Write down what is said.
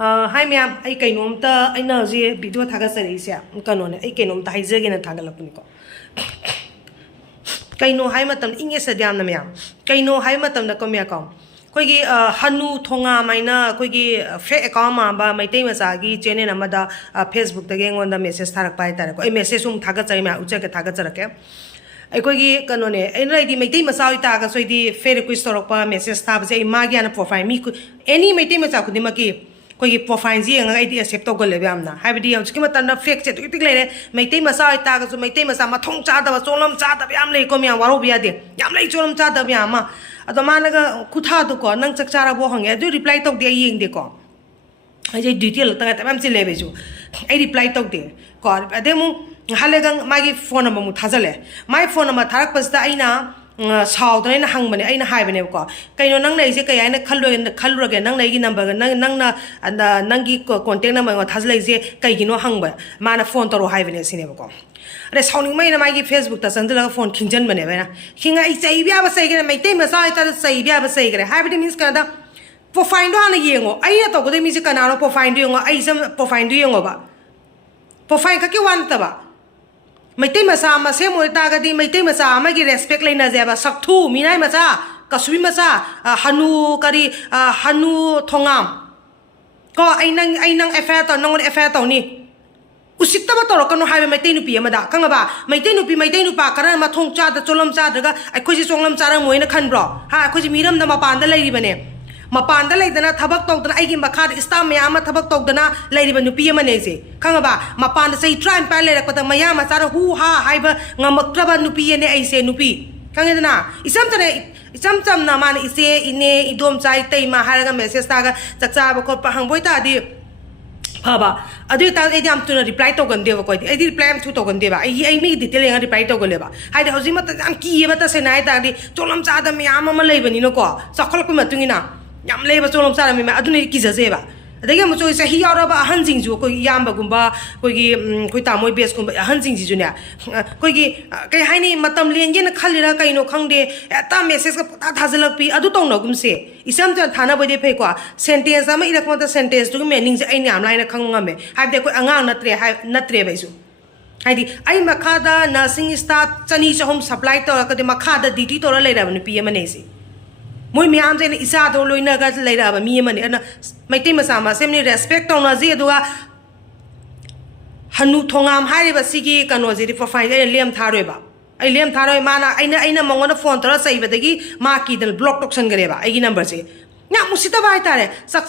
Hi ma'am, I can nom ta I know the video Tagasaria, Canon, I can nom Tizagan and Tagalapunico. Kaino Haimatam Inges a Diana Miam, Kaino Haimatam the Comiacom. Quigi Hanu Tonga Mina, Quigi Fekama, by my Tamasagi, Jenny and Amada, Facebook, the gang on the Mrs. Tarakpai, a message Tagasarima, Ucheka Tagasarake. I quigi canone, and lady may take Masai Taga, so the Ferry Quistoropa, Mrs. Tabs, a Magian profile me, any may take Masakudimaki. Quigi profiles and idea septo goleviamna. Have a deal, Skimatana fix it, typically, may take Masai Taga, so may take Masama Tong Chata, Solam Chata, Yamley, Comia, Warobia, Yamley Solam Chata, Yama, at the Managa Kutaduko, Nang Sakara Bohang, I do reply to the ying deco. I say detail that I'm still level. I reply to the God, a demo. Halagang my phone number Mutazale. My phone number Tarakpas Daina, South and Hangman, I high Beneco. Kaino Nang is a Kayana color in the color again, Nang Lagi number, Nangna and the Nangi container or Tazlaze, Kayino Hangba, man a phone to high Venice in Evoco. The sounding made a my Facebook does under phone King Genman. King I say, we have a second, my team as I say, we have a second. Have it means Canada for find on a year. I talk with the music canal for finding or I some for finding over. For find Kaki one taba. My team as a same with Tagadi, my team as a Maggie respect like Nazeba, Saktu, Minai Masa, Kaswimasa, Hanu Kari, Hanu Tongam. Go, I nang effect or no effect on it. Usitaba Torokano have my tenupi, Amada, Kangaba, my tenupi, my tenupa, Karama Tong Chat, the Solam Sadaga, I could Solam Saram in a canbro. Ha, could you meet them the Mapanda lady bene? Mapanda like the Tabak talk that I give Makar Istamyama Tabak talk the na lady Benupi Manese. Kangaba, Mapanda say try and palette with the Mayama Sara who ha hiber Namakraba Nupi and I say Nupi. Kangana, it's something Naman is a in Idom Sai Tema Haraga Messaga, Tatsaba Kopa di Paba, I did tell to reply token deva. I did plan to token deva. I made the telling a reply token leva. I had Hosima and Kieva Senai, Tolam Sada Miama Malavan in a car, Sakolkumatuna. Yam labor Solom Salami, Aduni Kizazeva. The Yamaso is a he out of a hunting to Yamba Gumba, Quitamo Bescum, a hunting junior. Quigi, Kahani, Matamli, and Kalira, Kaino Kangde, Atames, Hazalapi, Adutono Gumse. Is sometimes Tana by the Pequa, sentence, I made a quarter sentence to meanings any line of Kangame. Have the Angana Natrebesu. I Makada, nursing start, Sanisha home supply to the Makada, Diti or later when PMNAC. Muy miam and Isado Luina got later, me and my Timasama, semi respect on Azidua Hanu Tongam, Hari Basiki, Canozi for finding Liam Tareba. I Liam Taro Mana, I know one of phone to say, but the Maki, the block toxin Gareva, I number say. Now, Musita Vaitare,